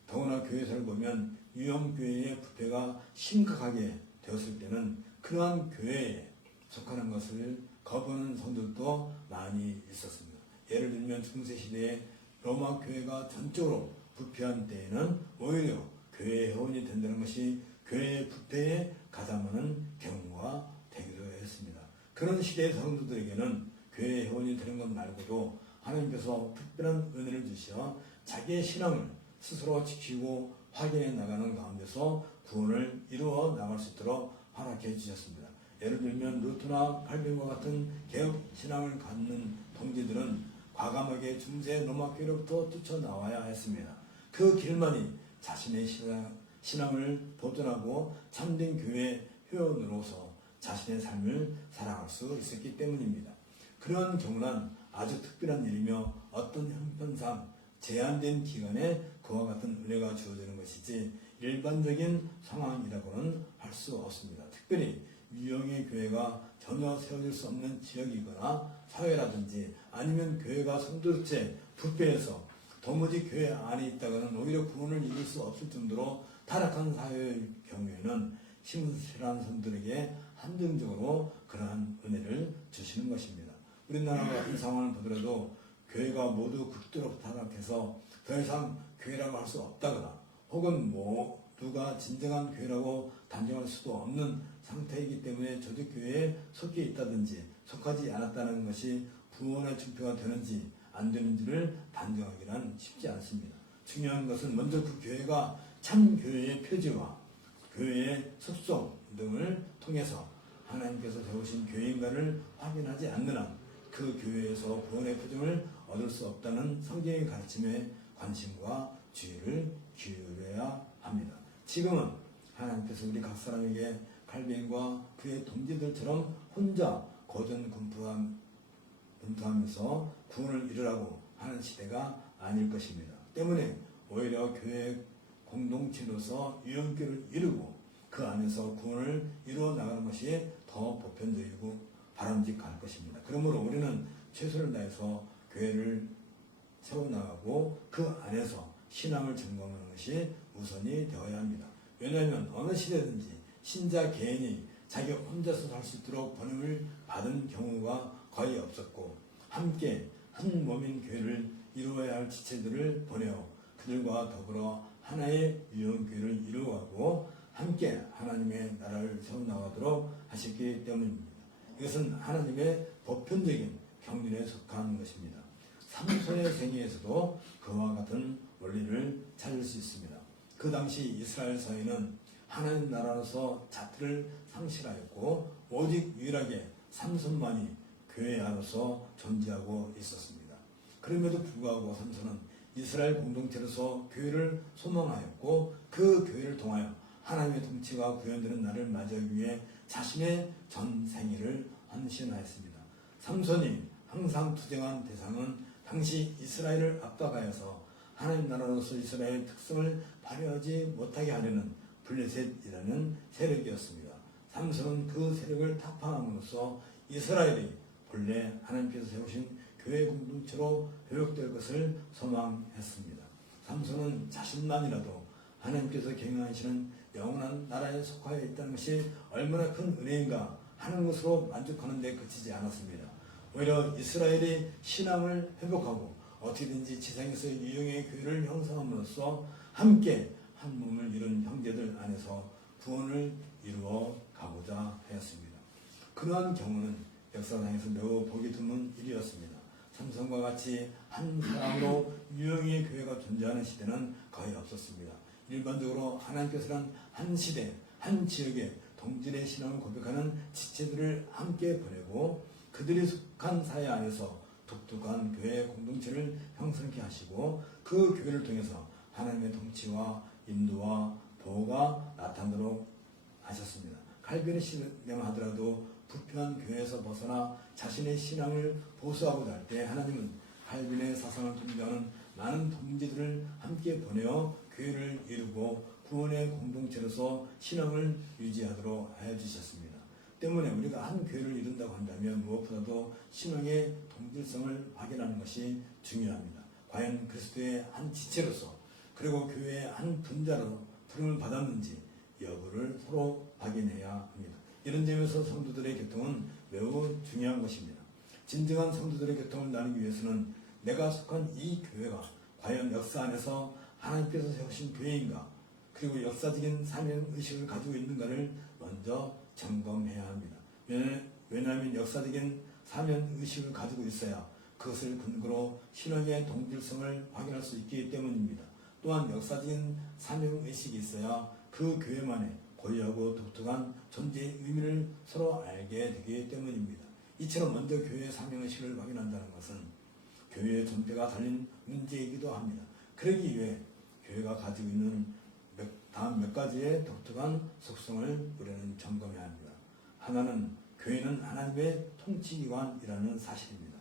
더구나 교회사를 보면 유형교회의 부패가 심각하게 되었을 때는 그러한 교회에 속하는 것을 거부하는 성도들도 많이 있었습니다. 예를 들면 중세시대에 로마 교회가 전적으로 부패한 때에는 오히려 교회 회원이 된다는 것이 교회의 부패에 가장 많은 경우가 되기도 했습니다. 그런 시대의 성도들에게는 교회 회원이 되는 것 말고도 하나님께서 특별한 은혜를 주시어 자기의 신앙을 스스로 지키고 확인해 나가는 가운데서 구원을 이루어 나갈 수 있도록 허락해 주셨습니다. 예를 들면 루트나 칼빈과 같은 개혁 신앙을 갖는 동지들은 과감하게 중세 로마 교회로부터 뛰쳐나와야 했습니다. 그 길만이 자신의 신앙을 보존하고 참된 교회 회원으로서 자신의 삶을 살아갈 수 있었기 때문입니다. 그런 경우는 아주 특별한 일이며 어떤 형편상 제한된 기간에 그와 같은 은혜가 주어지는 것이지 일반적인 상황이라고는 할 수 없습니다. 특별히 유형의 교회가 전혀 세워질 수 없는 지역이거나 사회라든지 아니면 교회가 성도체 부패해서 도무지 교회 안에 있다가는 오히려 구원을 이룰 수 없을 정도로 타락한 사회의 경우에는 신실한 성들에게 한정적으로 그러한 은혜를 주시는 것입니다. 우리나라 같은 상황을 보더라도 교회가 모두 극도로 타락해서 더 이상 교회라고 할 수 없다거나 혹은 모두가 진정한 교회라고 단정할 수도 없는 상태이기 때문에 저도 교회에 속해 있다든지 속하지 않았다는 것이 구원의 증표가 되는지 안 되는지를 단정하기는 쉽지 않습니다. 중요한 것은 먼저 그 교회가 참 교회의 표지와 교회의 속성 등을 통해서 하나님께서 세우신 교회인가를 확인하지 않는 한 그 교회에서 구원의 표정을 얻을 수 없다는 성경의 가르침에 관심과 주의를 기울여야 합니다. 지금은 하나님께서 우리 각 사람에게 칼빈과 그의 동지들처럼 혼자 고전분투하면서 구원을 이루라고 하는 시대가 아닐 것입니다. 때문에 오히려 교회 공동체로서 유형교를 이루고 그 안에서 구원을 이루어 나가는 것이 더 보편적이고 바람직할 것입니다. 그러므로 우리는 최선을 다해서 교회를 세워나가고 그 안에서 신앙을 점검하는 것이 우선이 되어야 합니다. 왜냐하면 어느 시대든지 신자 개인이 자기 혼자서 살 수 있도록 번영을 받은 경우가 거의 없었고 함께 한 몸인 교회를 이루어야 할 지체들을 보내어 그들과 더불어 하나의 유형교회를 이루어가고 함께 하나님의 나라를 세워나가도록 하셨기 때문입니다. 이것은 하나님의 보편적인 경륜에 속한 것입니다. 삼손의 생애에서도 그와 같은 원리를 찾을 수 있습니다. 그 당시 이스라엘 사회는 하나님 나라로서 자태를 상실하였고 오직 유일하게 삼손만이 교회 안에서 존재하고 있었습니다. 그럼에도 불구하고 삼손은 이스라엘 공동체로서 교회를 소망하였고 그 교회를 통하여 하나님의 통치가 구현되는 날을 맞이하기 위해 자신의 전 생애를 헌신하였습니다. 삼손이 항상 투쟁한 대상은 당시 이스라엘을 압박하여서 하나님 나라로서 이스라엘의 특성을 발휘하지 못하게 하려는 블레셋이라는 세력이었습니다. 삼손은 그 세력을 타파함으로써 이스라엘이 본래 하나님께서 세우신 교회 공동체로 회복될 것을 소망했습니다. 삼손은 자신만이라도 하나님께서 경영하시는 영원한 나라에 속하여 있다는 것이 얼마나 큰 은혜인가 하는 것으로 만족하는 데 그치지 않았습니다. 오히려 이스라엘이 신앙을 회복하고 어떻게든지 지상에서 유형의 교회를 형성함으로써 함께 한 몸을 이룬 형제들 안에서 구원을 이루어 가고자 하였습니다. 그러한 경우는 역사상에서 매우 보기 드문 일이었습니다. 삼손과 같이 한 사람으로 유형의 교회가 존재하는 시대는 거의 없었습니다. 일반적으로 하나님께서는 한 시대, 한 지역에 동질의 신앙을 고백하는 지체들을 함께 보내고 그들이 속한 사회 안에서 독특한 교회 공동체를 형성케 하시고 그 교회를 통해서 하나님의 통치와 인도와 보호가 나타나도록 하셨습니다. 칼빈의 신앙하더라도 부패한 교회에서 벗어나 자신의 신앙을 보수하고자 할 때 하나님은 칼빈의 사상을 존중하는 많은 동지들을 함께 보내어 교회를 이루고 구원의 공동체로서 신앙을 유지하도록 하여 주셨습니다. 때문에 우리가 한 교회를 이룬다고 한다면 무엇보다도 신앙의 동질성을 확인하는 것이 중요합니다. 과연 그리스도의 한 지체로서 그리고 교회의 한 분자로 부름을 받았는지 여부를 서로 확인해야 합니다. 이런 점에서 성도들의 교통은 매우 중요한 것입니다. 진정한 성도들의 교통을 나누기 위해서는 내가 속한 이 교회가 과연 역사 안에서 하나님께서 세우신 교회인가 그리고 역사적인 사명의식을 가지고 있는가를 먼저 점검해야 합니다. 왜냐하면 역사적인 사명의식을 가지고 있어야 그것을 근거로 신앙의 동질성을 확인할 수 있기 때문입니다. 또한 역사적인 사명의식이 있어야 그 교회만의 고유하고 독특한 존재의 의미를 서로 알게 되기 때문입니다. 이처럼 먼저 교회의 사명의식을 확인한다는 것은 교회의 존폐가 달린 문제이기도 합니다. 그러기 위해 교회가 가지고 있는 다음 몇 가지의 독특한 속성을 우리는 점검해야 합니다. 하나는 교회는 하나님의 통치기관이라는 사실입니다.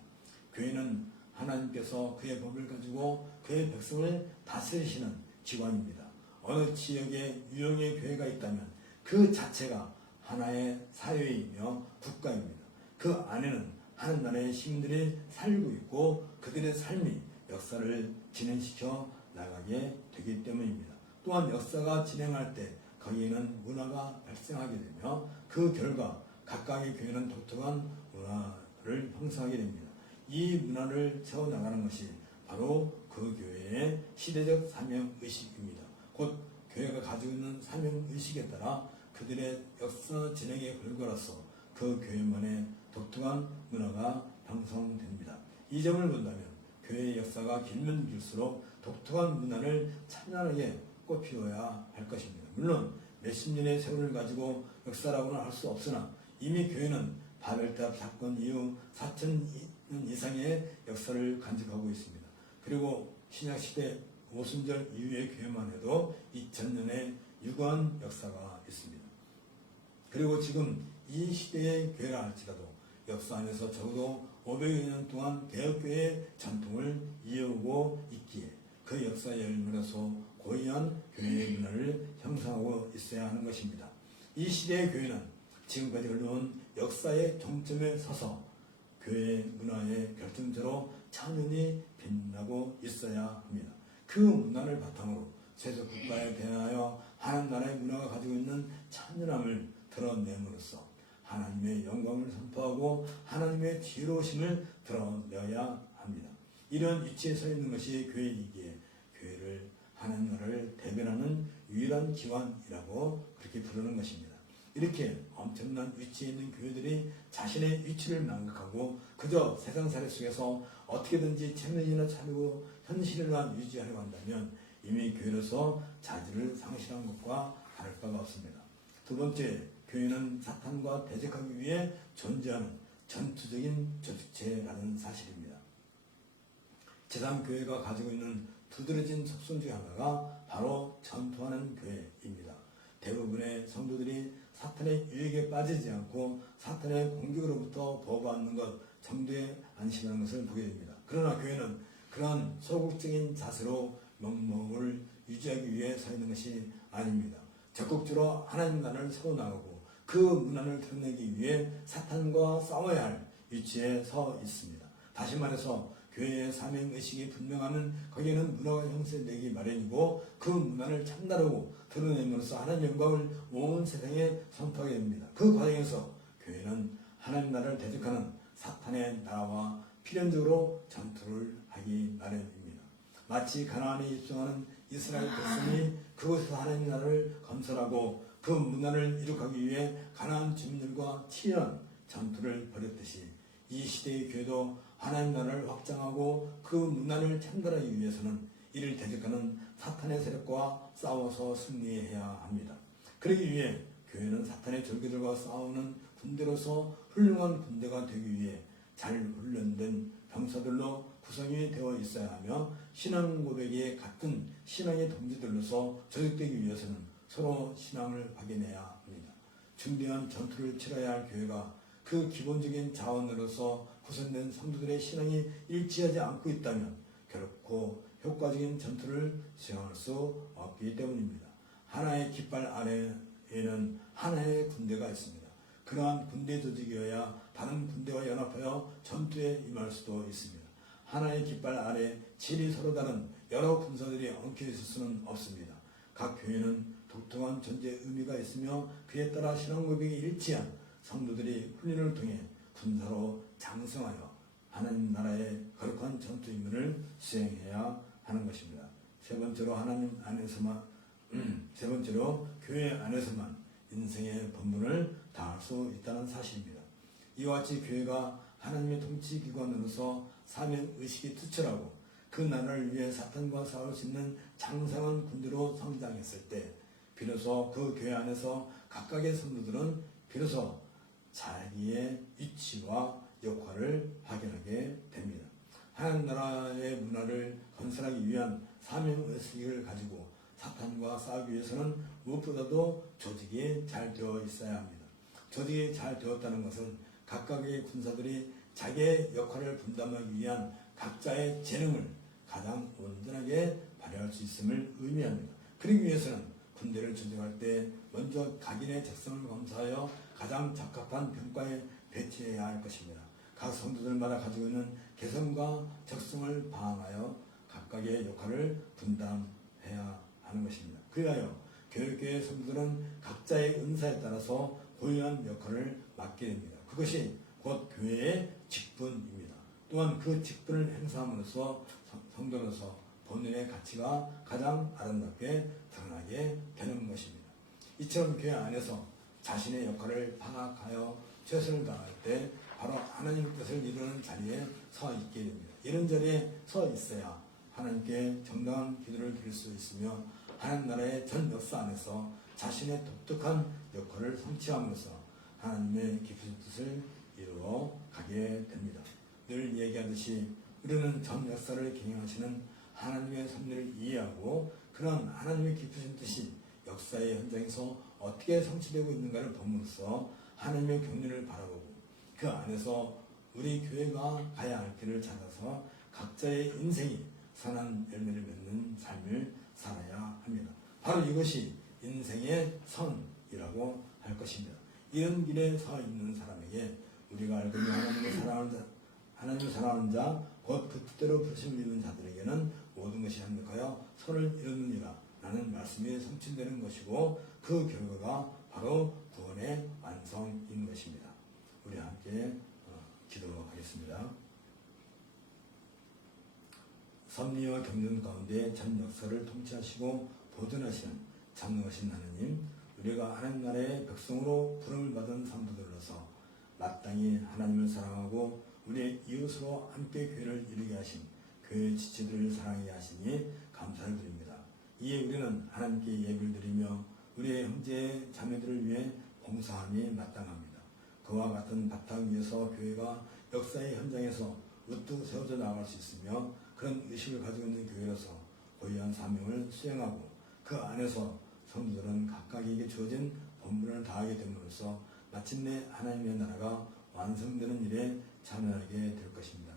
교회는 하나님께서 그의 법을 가지고 그의 백성을 다스리시는 기관입니다. 어느 지역에 유형의 교회가 있다면 그 자체가 하나의 사회이며 국가입니다. 그 안에는 하는 나라의 시민들이 살고 있고 그들의 삶이 역사를 진행시켜 나가게 되기 때문입니다. 또한 역사가 진행할 때 거기에는 문화가 발생하게 되며 그 결과 각각의 교회는 독특한 문화를 형성하게 됩니다. 이 문화를 세워나가는 것이 바로 그 교회의 시대적 사명의식입니다. 곧 교회가 가지고 있는 사명의식에 따라 그들의 역사 진행의 결과로서 그 교회만의 독특한 문화가 형성됩니다. 이 점을 본다면 교회의 역사가 길면 길수록 독특한 문화를 찬란하게 꽃피워야 할 것입니다. 물론 몇십 년의 세월을 가지고 역사라고는 할 수 없으나 이미 교회는 바벨탑 사건 이후 4,000년 이상의 역사를 간직하고 있습니다. 그리고 신약시대 오순절 이후의 교회만 해도 2000년의 유구한 역사가 있습니다. 그리고 지금 이 시대의 교회라 할지라도 역사 안에서 적어도 500여 년 동안 개혁교회의 전통을 이어오고 있기에 그 역사의 열매로서 고유한 교회의 문화를 형성하고 있어야 하는 것입니다. 이 시대의 교회는 지금까지 흘러온 역사의 정점에 서서 교회의 문화의 결정체로 찬연히 빛나고 있어야 합니다. 그 문화를 바탕으로 세속 국가에 대하여 하나님 나라의 문화가 가지고 있는 찬연함을 드러냄으로써 하나님의 영광을 선포하고 하나님의 지혜로우심을 드러내야 합니다. 이런 위치에 서 있는 것이 교회이기에 교회를 하나님 나라를 대변하는 유일한 기관이라고 그렇게 부르는 것입니다. 이렇게 엄청난 위치에 있는 교회들이 자신의 위치를 망각하고 그저 세상살이 속에서 어떻게든지 체면이나 차리고 현실이나 유지하려고 한다면 이미 교회로서 자질을 상실한 것과 다를 바가 없습니다. 두 번째, 교회는 사탄과 대적하기 위해 존재하는 전투적인 조직체라는 사실입니다. 제3교회가 가지고 있는 두드러진 속성 중 하나가 바로 전투하는 교회입니다. 대부분의 성도들이 사탄의 유혹에 빠지지 않고 사탄의 공격으로부터 보호받는 것 정도에 안심하는 것을 보게 됩니다. 그러나 교회는 그러한 소극적인 자세로 명목을 유지하기 위해 서 있는 것이 아닙니다. 적극적으로 하나님 나라를 세워나가고 그 문화를 드러내기 위해 사탄과 싸워야 할 위치에 서 있습니다. 다시 말해서 교회의 사명의식이 분명하면 거기에는 문화가 형성되기 마련이고 그 문화를 참나르고 드러내면서 하나님의 영광을 온 세상에 선포하게 됩니다. 그 과정에서 교회는 하나님 나라를 대적하는 사탄의 나라와 필연적으로 전투를 하기 마련입니다. 마치 가나안에 입성하는 이스라엘 백성이 그곳에서 하나님 나라를 건설하고 그 문화를 이룩하기 위해 가나안 주민들과 치열한 전투를 벌였듯이 이 시대의 교회도 하나님 나라를 확장하고 그 문화를 창달하기 위해서는 이를 대적하는 사탄의 세력과 싸워서 승리해야 합니다. 그러기 위해 교회는 사탄의 절개들과 싸우는 군대로서 훌륭한 군대가 되기 위해 잘 훈련된 병사들로 구성이 되어 있어야 하며 신앙 고백이 같은 신앙의 동지들로서 조직되기 위해서는 서로 신앙을 확인해야 합니다. 중대한 전투를 치러야 할 교회가 그 기본적인 자원으로서 구성된 성도들의 신앙이 일치하지 않고 있다면 결코 효과적인 전투를 수행할 수 없기 때문입니다. 하나의 깃발 아래에는 하나의 군대가 있습니다. 그러한 군대 조직이어야 다른 군대와 연합하여 전투에 임할 수도 있습니다. 하나의 깃발 아래 질이 서로 다른 여러 군사들이 엉켜 있을 수는 없습니다. 각 교회는 독특한 존재 의미가 있으며 그에 따라 신앙 고백이 일치한 성도들이 훈련을 통해 군사로 장성하여 하나님 나라의 거룩한 전투 임무를 수행해야 하는 것입니다. 세 번째로 교회 안에서만 인생의 본분을 다할 수 있다는 사실입니다. 이와 같이 교회가 하나님의 통치 기관으로서 사명 의식이 투철하고 그 나라를 위해 사탄과 싸울 수 있는 장성한 군대로 성장했을 때 비로소 그 교회 안에서 각각의 성도들은 비로소 자기의 위치와 역할을 확인하게 됩니다. 하나님 나라의 문화를 건설하기 위한 사명의식을 가지고 사탄과 싸우기 위해서는 무엇보다도 조직이 잘 되어 있어야 합니다. 조직이 잘 되었다는 것은 각각의 군사들이 자기의 역할을 분담하기 위한 각자의 재능을 가장 온전하게 발휘할 수 있음을 의미합니다. 그러기 위해서는 군대를 조직할 때 먼저 각인의 적성을 검사하여 가장 적합한 병과에 배치해야 할 것입니다. 각 성도들마다 가지고 있는 개성과 적성을 방황하여 각각의 역할을 분담해야 하는 것입니다. 그리하여 교회의 성도들은 각자의 은사에 따라서 고유한 역할을 맡게 됩니다. 그것이 곧 교회의 직분입니다. 또한 그 직분을 행사함으로써 성도로서 본인의 가치가 가장 아름답게 드러나게 되는 것입니다. 이처럼 교회 안에서 자신의 역할을 파악하여 최선을 다할 때 바로 하나님의 뜻을 이루는 자리에 서 있게 됩니다. 이런 자리에 서 있어야 하나님께 정당한 기도를 드릴 수 있으며 하나님 나라의 전 역사 안에서 자신의 독특한 역할을 성취함으로써 하나님의 깊은 뜻을 이루어 가게 됩니다. 늘 얘기하듯이 우리는 전 역사를 경영하시는 하나님의 섭리를 이해하고 그런 하나님의 깊으신 뜻이 역사의 현장에서 어떻게 성취되고 있는가를 보면서 하나님의 경륜을 바라보고 그 안에서 우리 교회가 가야 할 길을 찾아서 각자의 인생이 선한 열매를 맺는 삶을 살아야 합니다. 바로 이것이 인생의 선이라고 할 것입니다. 이런 길에 서 있는 사람에게 우리가 알고 있는 하나님을 사랑하는 자, 곧 그 뜻대로 부르심을 입은 자들에게는 모든 것이 합력하여 선을 이루느니라 라는 말씀이 성취되는 것이고 그 결과가 바로 구원의 완성인 것입니다. 우리 함께 기도하겠습니다. 섭리와 경륜 가운데 전 역사를 통치하시고 보존하시는 전능하신 하나님, 우리가 하나님 나라의 백성으로 부름을 받은 성도들로서 마땅히 하나님을 사랑하고 우리의 이웃으로 함께 교회를 이루게 하신 교회 지체들을 사랑하게 하시니 감사를 드립니다. 이에 우리는 하나님께 예배를 드리며 우리의 형제 자매들을 위해 봉사함이 마땅합니다. 그와 같은 바탕 위에서 교회가 역사의 현장에서 우뚝 세워져 나갈 수 있으며 그런 의식을 가지고 있는 교회로서 고유한 사명을 수행하고 그 안에서 성도들은 각각에게 주어진 본분을 다하게 됨으로써 마침내 하나님의 나라가 완성되는 일에 참여하게 될 것입니다.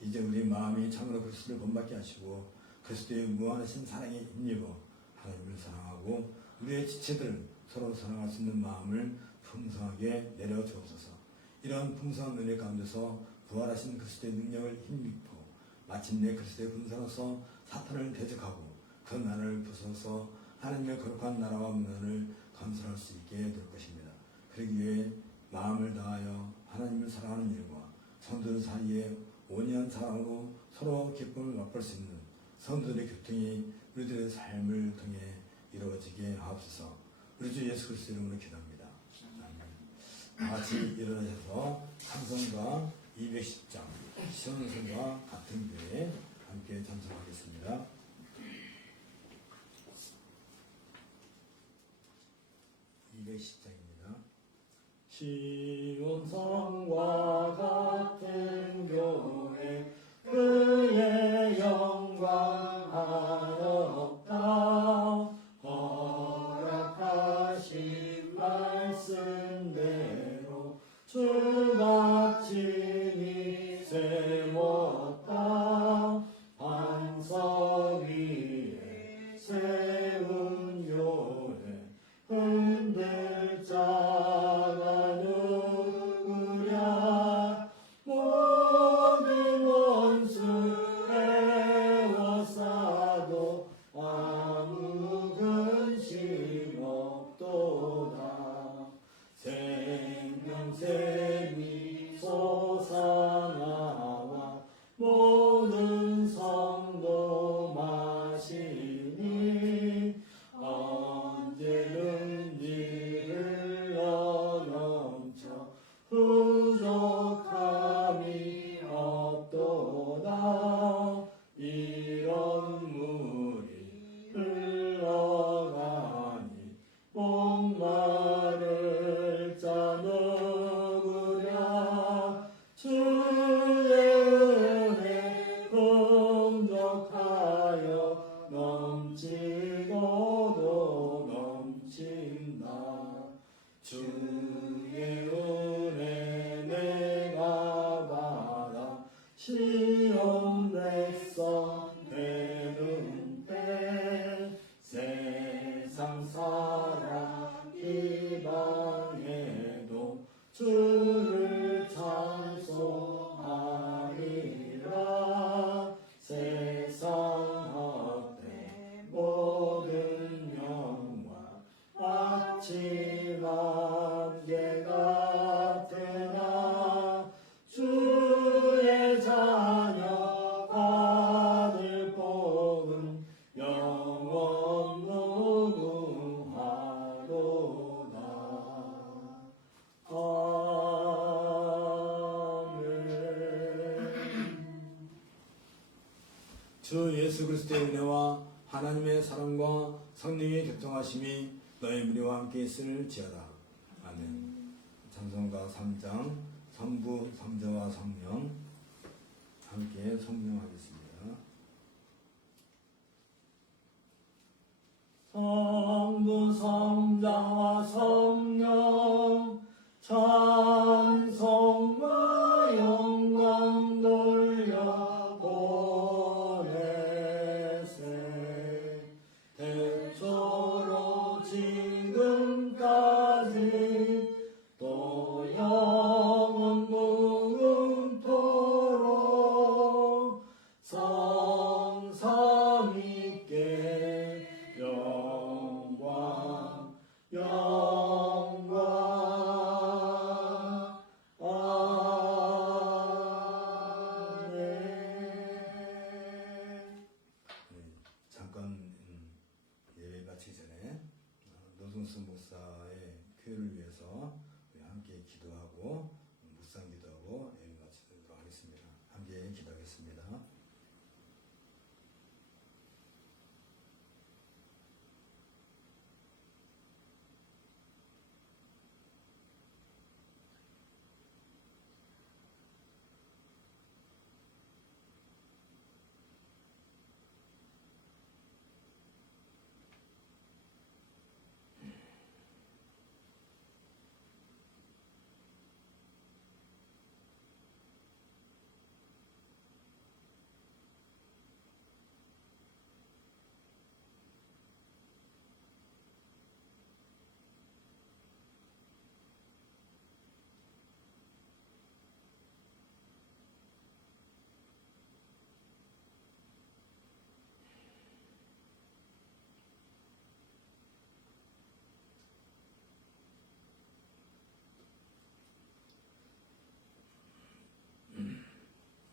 이제 우리 마음이 참으로 그리스도를 본받게 하시고 그리스도의 무한하신 사랑에 힘입어 하나님을 사랑하고 우리의 지체들을 서로 사랑할 수 있는 마음을 풍성하게 내려주옵소서. 이러한 풍성한 은혜 가운데서 부활하신 그리스도의 능력을 힘입고 마침내 그리스도의 군사로서 사탄을 대적하고 그 나라를 부숴서 하나님의 거룩한 나라와 문화를 건설할 수 있게 될 것입니다. 그러기 위해 마음을 다하여 하나님을 사랑하는 일과 성도들 사이에 온유한 사랑으로 서로 기쁨을 맛볼 수 있는 성도들의 교통이 우리들의 삶을 통해 이루어지게 하옵소서. 우리 주 예수 그리스도 이름으로 기도합니다. 아멘. 같이 일어나셔서 찬송가 210장 시원성과 같은 교회 함께 찬송하겠습니다. 시온성과 같은 교회 그의 영광 하옵다. 허락하신 말씀대로 주가 친히 세웠다. 반석 위에 세운 교회 흔들 자가 누구랴. 모든 원수 에워싸도 아무 근심 없도다. 생명샘이 솟아나와 모든 성도 마시니 언제든지 흘러넘쳐 부족함이 없도다. 이런 물이 흘러가니 목마를 자 누구랴. 주의 은혜 풍족하여 넘치고도 넘친다. 주의 은혜 내가 받아 시험 같지만 개 같으나 주의 자녀 받을 복은 영원 무궁하도다. 아멘. 주 예수 그리스도의 은혜와 하나님의 사랑과 성령의 교통하심이 너희 무리와 함께 있을지어다. 아멘. 찬송가 3장 성부 성자와 성령 함께 성명하겠습니다. 성부 성자와 성령 찬송과 영광 돌려 보내세. 태초로 지금까지 또 영원 무궁토록 성삼위께 영광 아멘. 잠깐 예배 마치기 전에 노승수 목사의 교회를 위해서 우리 함께 기도하고 묵상 기도하고 예배 마치도록 하겠습니다. 함께 기도하겠습니다.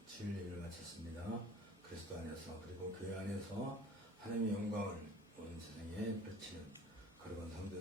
주일 예배를 마쳤습니다. 그리스도 안에서 그리고 교회 안에서 하나님의 영광을 온 세상에 펼치는 거룩한 성도